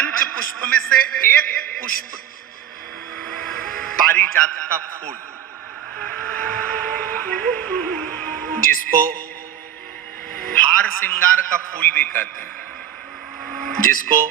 पंच पुष्प में से एक पुष्प पारिजात का फूल, जिसको हार श्रृंगार का फूल भी कहते हैं, जिसको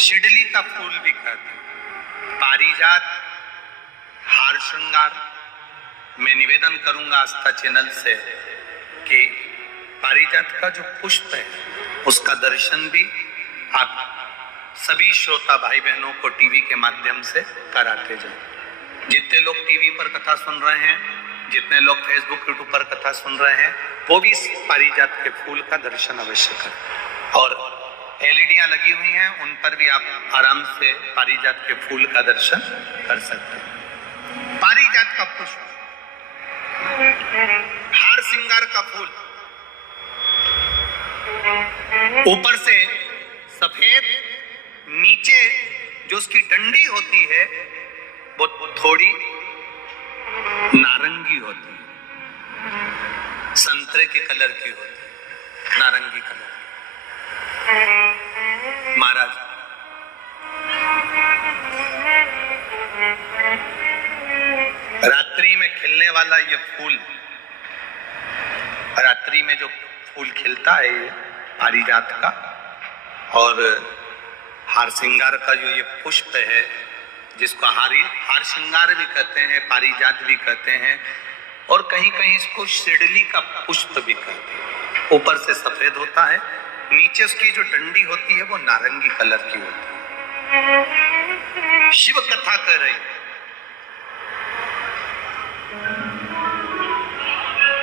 शिडली का फूल भी कहते हैं, पारिजात हार श्रृंगार। मैं निवेदन करूंगा आस्था चैनल से कि पारिजात का जो पुष्प है उसका दर्शन भी आप सभी श्रोता भाई बहनों को टीवी के माध्यम से कराते जाए। जितने लोग टीवी पर कथा सुन रहे हैं, जितने लोग फेसबुक यूट्यूब पर कथा सुन रहे हैं, वो भी इस पारिजात के फूल का दर्शन अवश्य करें। और एलईडियां लगी हुई हैं, उन पर भी आप आराम से पारिजात के फूल का दर्शन कर सकते हैं। पारिजात का पुष्प, हार श्रृंगार का फूल, ऊपर से सफेद, नीचे जो उसकी डंडी होती है वो थोड़ी नारंगी होती है, संतरे के कलर की होती है, नारंगी कलर। महाराज रात्रि में खिलने वाला ये फूल, रात्रि में जो फूल खिलता है ये पारिजात का, और हार श्रृंगार का जो ये पुष्प है, जिसको हार श्रृंगार भी कहते हैं, पारिजात भी कहते हैं, और कहीं कहीं इसको शिडली का पुष्प भी कहते हैं। ऊपर से सफेद होता है, नीचे उसकी जो डंडी होती है वो नारंगी कलर की होती है। शिव कथा कर रही है,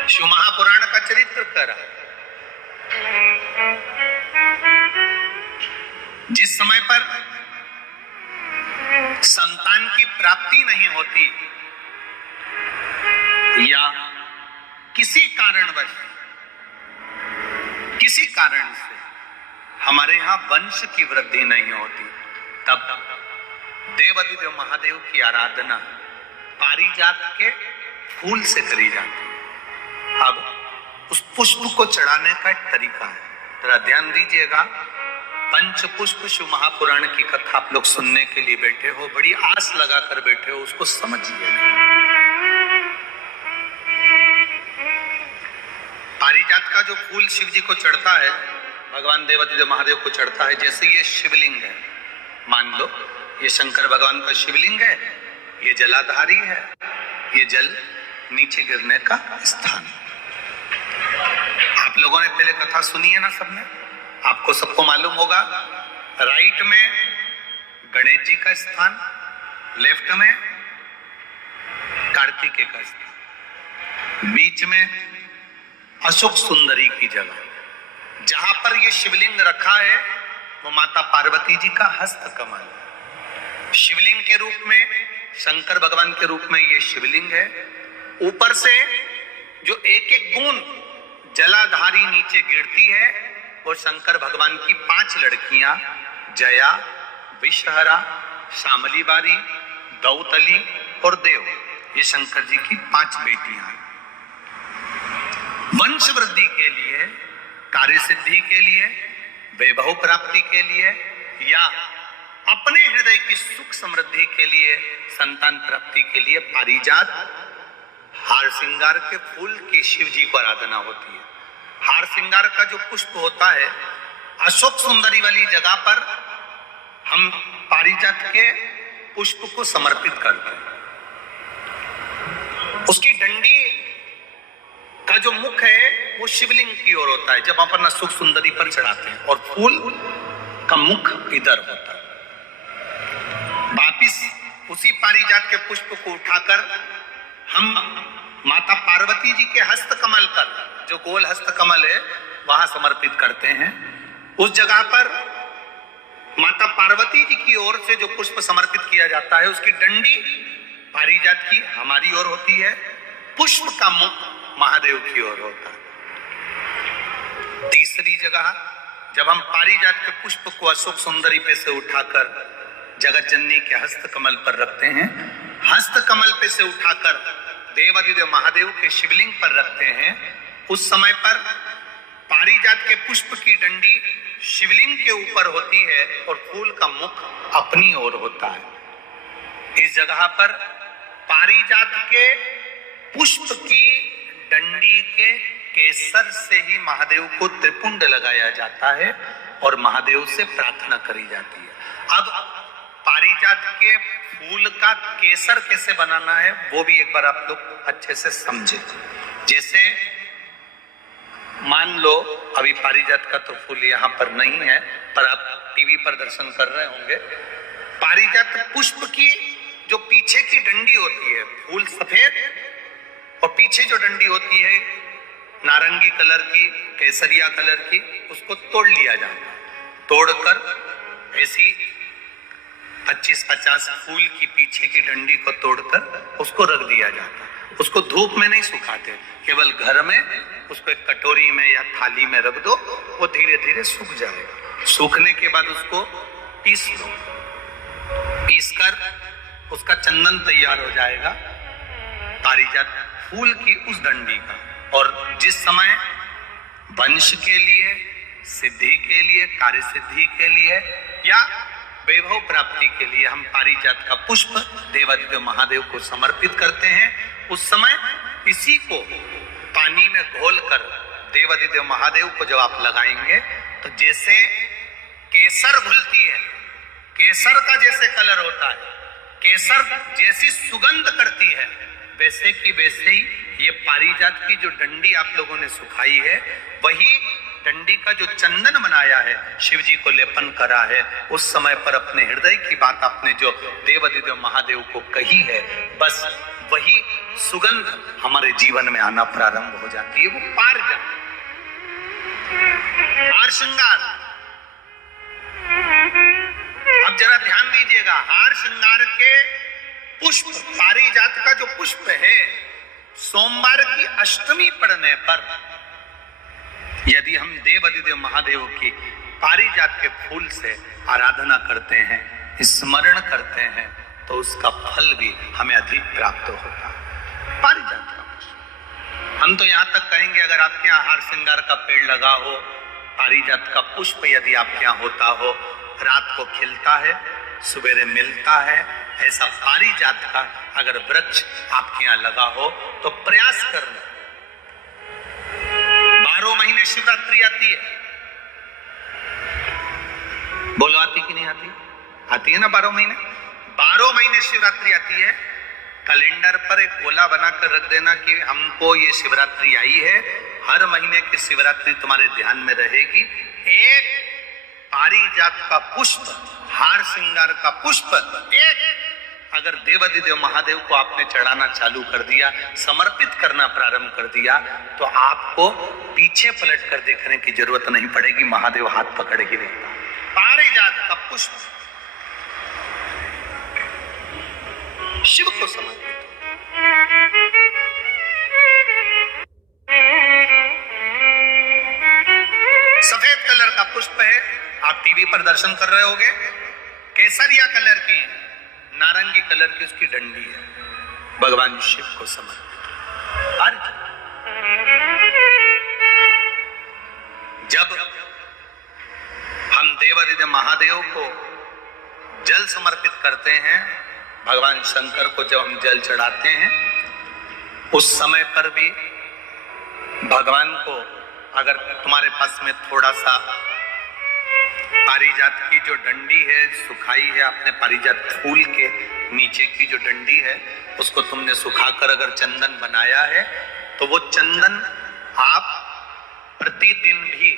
शिव महापुराण का चरित्र कर रहा है। जिस समय पर संतान की प्राप्ति नहीं होती या किसी कारण से हमारे यहां वंश की वृद्धि नहीं होती, तब देवाधिदेव महादेव की आराधना पारिजात के फूल से करी जाती है। अब उस पुष्प को चढ़ाने का एक तरीका है, जरा ध्यान दीजिएगा। पंच पुष्प शिव महापुराण की कथा आप लोग सुनने के लिए बैठे हो, बड़ी आस लगाकर बैठे हो, उसको समझिए। पारिजात का जो फूल शिव जी को चढ़ता है, भगवान देवाधिदेव महादेव को चढ़ता है, जैसे ये शिवलिंग है, मान लो ये शंकर भगवान का शिवलिंग है, ये जलाधारी है, ये जल नीचे गिरने का स्थान। आप लोगों ने पहले कथा सुनी है ना सबने, आपको सबको मालूम होगा। राइट में गणेश जी का स्थान, लेफ्ट में कार्तिकेय का स्थान, बीच में अशोक सुंदरी की जगह। जहां पर ये शिवलिंग रखा है वो माता पार्वती जी का हस्त कमल है। शिवलिंग के रूप में, शंकर भगवान के रूप में ये शिवलिंग है। ऊपर से जो एक एक बूंद जलाधारी नीचे गिरती है, और शंकर भगवान की 5 लड़कियां, जया, विषहरा, शामली बारी, दौतली और देव, ये शंकर जी की 5 बेटियां हैं। वंश वृद्धि के लिए, कार्य सिद्धि के लिए, वैभव प्राप्ति के लिए, या अपने हृदय की सुख समृद्धि के लिए, संतान प्राप्ति के लिए पारिजात हार श्रृंगार के फूल की शिव जी को आराधना होती है। हार श्रृंगार का जो पुष्प होता है, अशोक सुंदरी वाली जगह पर हम पारिजात के पुष्प को समर्पित करते हैं। उसकी डंडी का जो मुख है वो शिवलिंग की ओर होता है जब अपन अशोक सुंदरी पर चढ़ाते हैं, और फूल का मुख इधर होता है। वापिस उसी पारिजात के पुष्प को उठाकर हम माता पार्वती जी के हस्त कमल पर, जो गोल हस्त कमल है, वहां समर्पित करते हैं। उस जगह पर माता पार्वती जी की ओर से जो पुष्प समर्पित किया जाता है, उसकी डंडी पारिजात की हमारी ओर होती है, पुष्प का मुख महादेव की ओर होता है। तीसरी जगह, जब हम पारिजात के पुष्प को अशोक सुंदरी पे से उठाकर जगत जननी के हस्त कमल पर रखते हैं, हस्त कमल पे से उठाकर देवाधिदेव महादेव के शिवलिंग पर रखते हैं, उस समय पर पारिजात के पुष्प की डंडी शिवलिंग के ऊपर होती है और फूल का मुख अपनी ओर होता है। इस जगह पर पारिजात के पुष्प की डंडी के केसर से ही महादेव को त्रिपुंड लगाया जाता है और महादेव से प्रार्थना करी जाती है। अब पारिजात के फूल का केसर कैसे बनाना है वो भी एक बार आप लोग अच्छे से समझे। जैसे मान लो अभी पारिजात का तो फूल यहाँ पर नहीं है, पर आप टीवी पर दर्शन कर रहे होंगे। पारिजात पुष्प की जो पीछे की डंडी होती है, फूल सफेद और पीछे जो डंडी होती है नारंगी कलर की, केसरिया कलर की, उसको तोड़ लिया जाता है। तोड़कर ऐसी 25-50 फूल की पीछे की डंडी को तोड़कर उसको रख दिया जाता है। उसको धूप में नहीं सुखाते, केवल घर में उसको एक कटोरी में या थाली में रख दो, वो धीरे धीरे सूख जाएगा। सूखने के बाद उसको पीस लो, पीसकर उसका चंदन तैयार हो जाएगा पारिजात फूल की उस डंडी का। और जिस समय वंश के लिए, सिद्धि के लिए, कार्य सिद्धि के लिए या वैभव प्राप्ति के लिए हम पारिजात का पुष्प देवादिदेव महादेव को समर्पित करते हैं, उस समय इसी को पानी में घोलकर देवादिदेव महादेव को जब आप लगाएंगे तो जैसे केसर घुलती है, केसर का जैसे कलर होता है, केसर जैसी सुगंध करती है, वैसे की वैसे ही ये पारिजात की जो डंडी आप लोगों ने सुखाई है, वही डंडी का जो चंदन बनाया है, शिव जी को लेपन करा है, उस समय पर अपने हृदय की बात आपने जो देवादिदेव महादेव को कही है, बस वही सुगंध हमारे जीवन में आना प्रारंभ हो जाती है। वो पारिजात हार श्रृंगार। अब जरा ध्यान दीजिएगा, हार श्रृंगार के पुष्प, पारिजात का जो पुष्प है, सोमवार की अष्टमी पड़ने पर यदि हम देवादिदेव महादेव की पारिजात के फूल से आराधना करते हैं, स्मरण करते हैं, तो उसका फल भी हमें अधिक प्राप्त होता है। पारिजात का पुष्प, हम तो यहाँ तक कहेंगे अगर आपके यहाँ हार श्रृंगार का पेड़ लगा हो, पारिजात का पुष्प यदि आपके यहाँ होता हो, रात को खिलता है, सवेरे मिलता है, ऐसा पारिजात का अगर वृक्ष आपके यहाँ लगा हो तो प्रयास करना। 12 महीने शिवरात्रि आती है, बोलो आती कि नहीं आती? आती है ना 12 महीने। 12 महीने शिवरात्रि आती है। कैलेंडर पर एक गोला बनाकर रख देना कि हमको ये शिवरात्रि आई है, हर महीने की शिवरात्रि तुम्हारे ध्यान में रहेगी। एक पारिजात का पुष्प, हार श्रृंगार का पुष्प एक अगर देवादिदेव महादेव को आपने चढ़ाना चालू कर दिया, समर्पित करना प्रारंभ कर दिया, तो आपको पीछे पलट कर देखने की जरूरत नहीं पड़ेगी, महादेव हाथ पकड़ ही लेता। पारिजात का पुष्प शिव को समर्पित। सफेद कलर का पुष्प है, आप टीवी पर दर्शन कर रहे होंगे। केसरिया कलर की, नारंगी कलर की उसकी डंडी है, भगवान शिव को समर्पित। जब हम देवादिदेव महादेव को जल समर्पित करते हैं, भगवान शंकर को जब हम जल चढ़ाते हैं, उस समय पर भी भगवान को अगर तुम्हारे पास में थोड़ा सा पारिजात की जो डंडी है सुखाई है, आपने पारिजात फूल के नीचे की जो डंडी है उसको तुमने सुखाकर अगर चंदन बनाया है, तो वो चंदन आप प्रतिदिन भी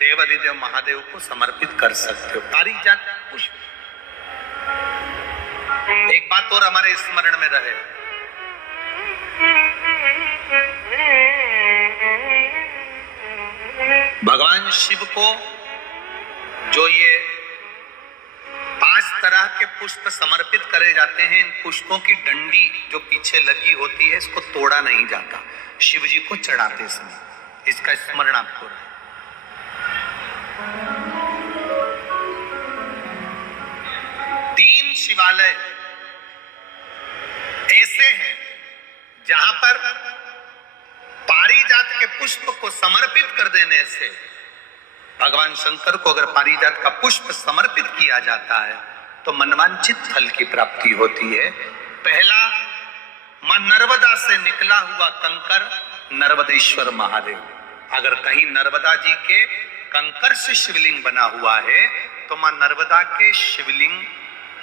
देवादिदेव महादेव को समर्पित कर सकते हो। पारिजात पुष्प। एक बात और हमारे स्मरण में रहे, भगवान शिव को जो ये 5 तरह के पुष्प समर्पित करे जाते हैं, इन पुष्पों की डंडी जो पीछे लगी होती है, इसको तोड़ा नहीं जाता शिव जी को चढ़ाते समय। इसका स्मरण आपको रहे। 3 शिवालय ऐसे हैं जहां पर पारिजात के पुष्प को समर्पित कर देने से, भगवान शंकर को अगर पारिजात का पुष्प समर्पित किया जाता है तो मनवांछित फल की प्राप्ति होती है। पहला, मां नर्मदा से निकला हुआ कंकर नर्मदेश्वर महादेव। अगर कहीं नर्मदा जी के कंकर से शिवलिंग बना हुआ है तो मां नर्मदा के शिवलिंग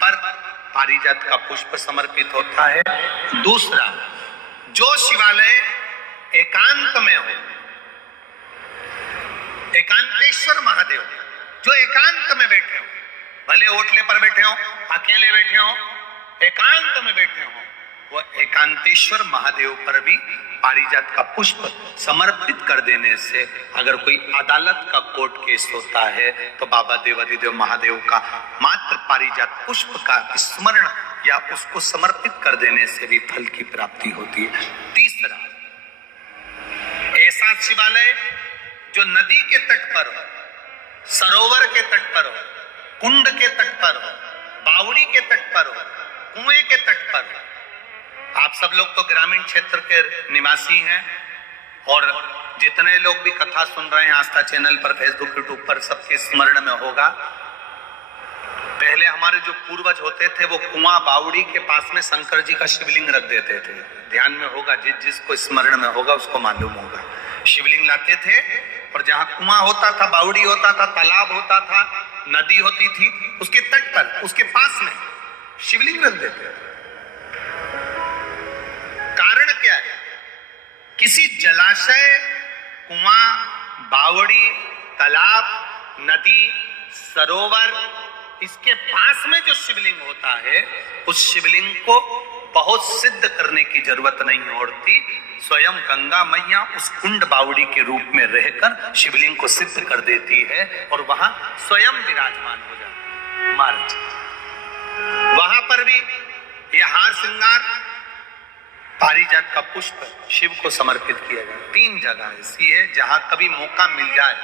पर पारिजात का पुष्प समर्पित होता है। दूसरा, जो शिवालय एकांत में हो, एकांतेश्वर महादेव जो एकांत में बैठे हो, भले ओटले पर बैठे हो, अकेले बैठे हो, एकांत में बैठे हो, वो एकांतेश्वर महादेव पर भी पारिजात का पुष्प समर्पित कर देने से, अगर कोई अदालत का कोर्ट केस होता है तो बाबा देवादिदेव महादेव का मात्र पारिजात पुष्प का स्मरण या उसको समर्पित कर देने से भी फल की प्राप्ति होती है। तीसरा, ऐसा शिवालय जो नदी के तट पर हो, सरोवर के तट पर हो, कुंड के तट पर हो, बावड़ी के तट पर हो, कुएं के तट पर हो। आप सब लोग तो ग्रामीण क्षेत्र के निवासी हैं और जितने लोग भी कथा सुन रहे हैं आस्था चैनल पर, फेसबुक, यूट्यूब पर, सबके स्मरण में होगा, पहले हमारे जो पूर्वज होते थे वो कुआं बावड़ी के पास में शंकर जी का शिवलिंग रख देते थे। ध्यान में होगा, जिसको स्मरण में होगा उसको मालूम होगा। शिवलिंग लाते थे और जहां कुआं होता था, बावड़ी होता था, तालाब होता था, नदी होती थी, उसके तट पर, उसके पास में शिवलिंग रख देते थे। कारण क्या है? किसी जलाशय, कुआं, बावड़ी, तालाब, नदी, सरोवर, इसके पास में जो शिवलिंग होता है उस शिवलिंग को बहुत सिद्ध करने की जरूरत नहीं होती। स्वयं गंगा मैया उस कुंड बावड़ी के रूप में रहकर शिवलिंग को सिद्ध कर देती है और वहां स्वयं विराजमान हो जाती है महाराज। वहां पर भी यह हार श्रृंगार पारिजात का पुष्प शिव को समर्पित किया जाए। 3 जगह ऐसी है जहां कभी मौका मिल जाए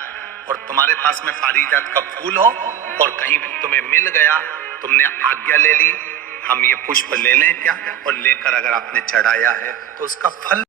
और तुम्हारे पास में पारिजात का फूल हो और कहीं तुम्हें मिल गया, तुमने आज्ञा ले ली, हम ये पुष्प ले लें क्या, और लेकर अगर आपने चढ़ाया है तो उसका फल